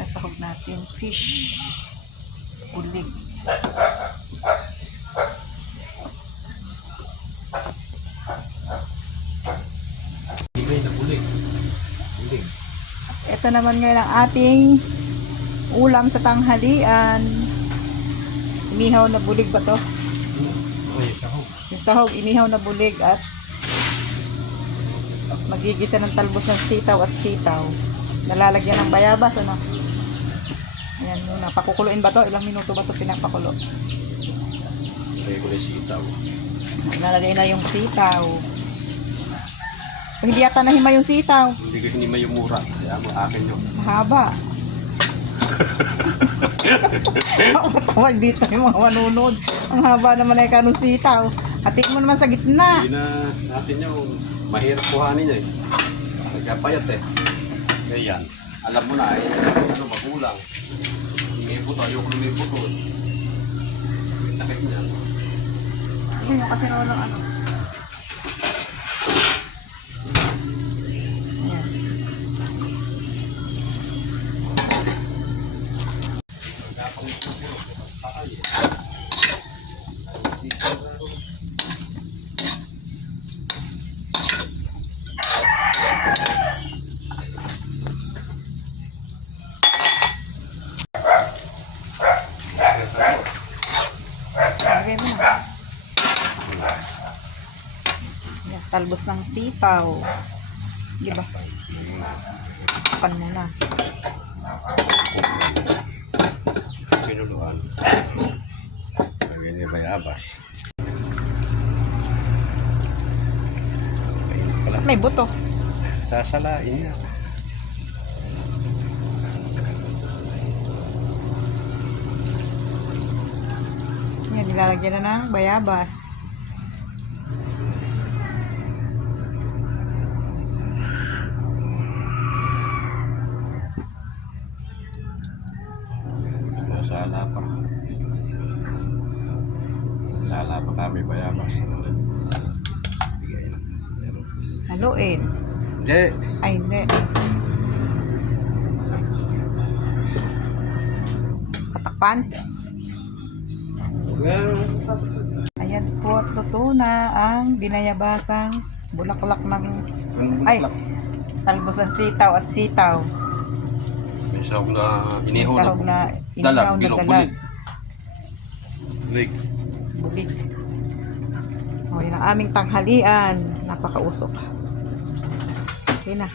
Sasahog natin. Fish. Ulig. Hindi may nabulig. Bulig. Ito naman ngayon ang ating ulam sa tanghalian. Inihaw na bulig ba to? Okay, sahog. Yung sahog, inihaw na bulig at magigisa ng talbos ng sitaw at sitaw. Nalalagyan ng bayabas, ano? Ayan muna. Pakukuluin ba to? Ilang minuto ba to pinapakulo? Regular sitaw. Nalagay na yung sitaw. Hindi yata nahima yung sitaw. Hindi ko hindi may mura. Kaya mo akin yun. Mahaba. Tawag dito yung mga manunod. Ang haba naman ay kanong sitaw. Atin mo naman sa gitna. Hindi na natin yung mahirap kuhanin niya eh. Nagkapayat eh. Kaya yan. Alam mo na eh. Ano, magulang. Buto. Ayoko na may buto. Takit niya. Ano yung kasi naman ano? Ayan. Lagay mo na. Ayan, talbos ng sitaw. Di ba? Pan mo na. Pinuluan. Lagyan niya bayabas. May buto. Sasalain niya. Nilalagyan na ng bayabas. Masala pa. Sala pa kami bayabas. Haluin. Hindi. Ay, hindi. Patakpan. Ayan po, luto na ang binayabasang bulaklak ng Ay. talbos ng sitaw at sitaw. May sahog na inihaw na inihaw dalag, na dalag. Lig. Bulig. O, yun ang aming tanghalian. Napakausok. Okay na.